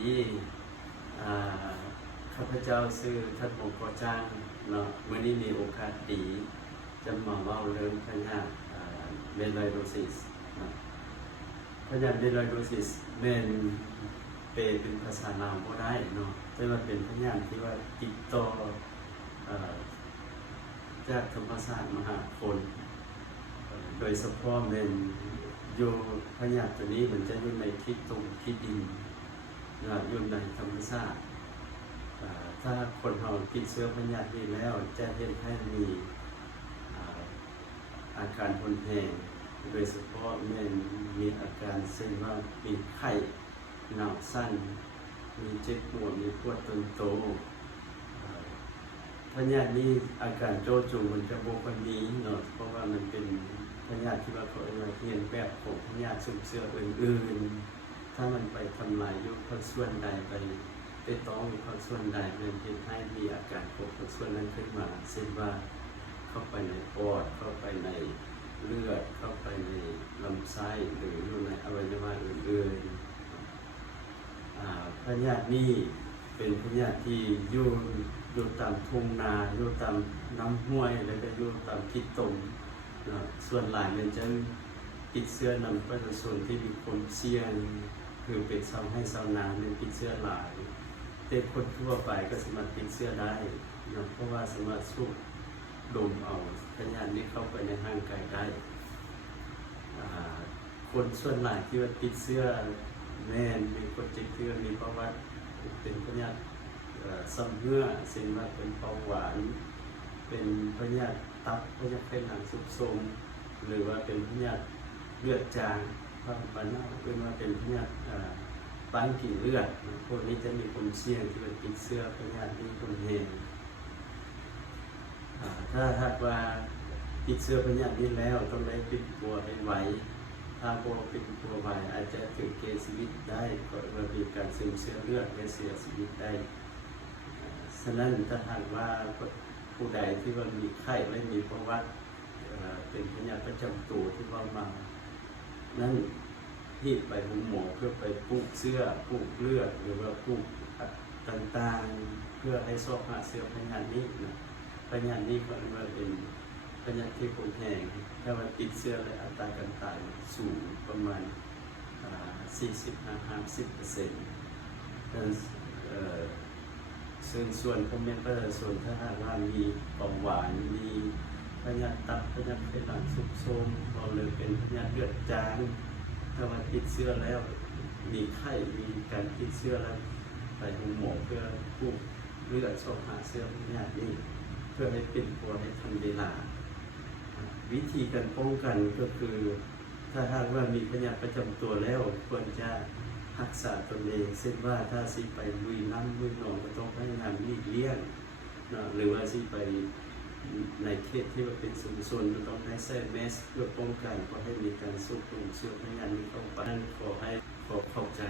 ดีข้าพเจ้าชื่อท่านมงคลจ้างเนาะเมื่อนี้มีโอกาสดีจะมาเล่าเรื่องพยาธิเบลไลโดซิสพยาธิเบลไลโดซิสเป็นภาษาลาวก็ได้เนาะแต่ว่าเป็นพยาธิที่ว่าติดต่อจากธรรมชาติมหาคนโดยเฉพาะเป็นอยู่พยาธิตัวนี้มันจะอยู่ในที่ตรงที่ดินอยู่ในธรรมชาติถ้าคนเราติดเชื้อพยาธินี้แล้วจะเห็นให้มีอาการรุนแรงโดยเฉพาะมีอาการเช่นว่ามีไข้หนาวสั่นมีเจ็บปวดมีปวดต้นโตพยาธินี้อาการโจจูมันจะโบกันนี้เนาะเพราะว่ามันเป็นพยาธิที่ว่าเขาเรียนแบบของพยาธิสุ่มเชื้ออื่นๆถ้ามันไปทำลายยุคภาคส่วนใดไปต้องมีภาคส่วนใดมันเป็นให้มีอาการของภาคส่วนนั้นขึ้นมาเช่นว่าเข้าไปในปอดเข้าไปในเลือดเข้าไปในลำไส้หรืออยู่ในอวัยวะอื่นๆพยาธินี้เป็นพยาธิที่อยู่ตามทุ่งนาอยู่ตามน้ำห้วยแล้วก็อยู่ตามที่ตมส่วนหลายมันจะติดเชื้อนำประชาชนที่มีคนเสี่ยงคือเป็นชาวให้ชาวนาเป็นติดเชื้อหลายแต่คนทั่วไปก็สามารถติดเชื้อได้เพราะว่าสามารถสูดดมเอาพยาธินี้เข้าไปในร่างกายได้คนส่วนหลายที่ว่าติดเชื้อมีคนติดเชื้อมีประวัติเป็นพยาธิซ้ำเนื้อเช่นว่าเป็นเบาหวานเป็นพยาธิตับพยาธิไขหนังซุบซนหรือว่าเป็นพยาธิเลือดจางภาษาบ้านเราเป็นว่าเป็นพยาธิปานกิ่งเลือดพวกนี้จะมีความเสี่ยงที่จะติดเชื้อพยาธินี้คนเองถ้าหากว่าติดเชื้อพยาธินี้แล้วต้องได้ปิดตัวให้ไวถ้าพอปิดตัวไวอาจจะถึงแก่ชีวิตได้ก็มีการซึมเชื้อเลือดและเสียชีวิตได้ฉะนั้นถ้าหากว่าผู้ใดที่ว่ามีไข้และมีประวัติเป็นพยาธิประจำตัวที่ว่ามานั่นที่ไปหมอเพื่อไปปลูกเสื้อปลูกเลือดหรือว่าปลูกต่างๆเพื่อให้ซอกหาเสื้อพยาธินี้นะพยาธินี้ก็เรียกว่าเป็นพยาธิที่คงแห้งถ้าว่าติดเชื้อและอัตราการตายสูงประมาณ40-50%ซึ่งส่วนคอมเมนเตอร์ส่วนถ้าหากว่ามีเบาหวานมีพยาธิตับพยาธิไขหลังซุบซนเราเลยเป็นพยาธิเลือดจางถ้าว่าติดเชื้อแล้วมีไข้มีการติดเชื้อแล้วไปหมอเพื่อปลูกเลือดซอกหาเชื้อพยาธินี้เพื่อให้เป็นตัวให้ทันเวลาวิธีการป้องกันก็คือถ้าหากว่ามีพยาธิประจำตัวแล้วควรจะรักษาตนเองเช่นว่าถ้าสิไปลุยน้ำลุยหนองก็ต้องพยายามหลีกเลี่ยงหรือว่าสิไปในเขตที่ว่าเป็นชุมชนก็ต้องให้ใส่แมสเพื่อป้องกันเพราะให้มีการสูบลมเชื้อพยาธินี้เข้าไปขอเข้าใจ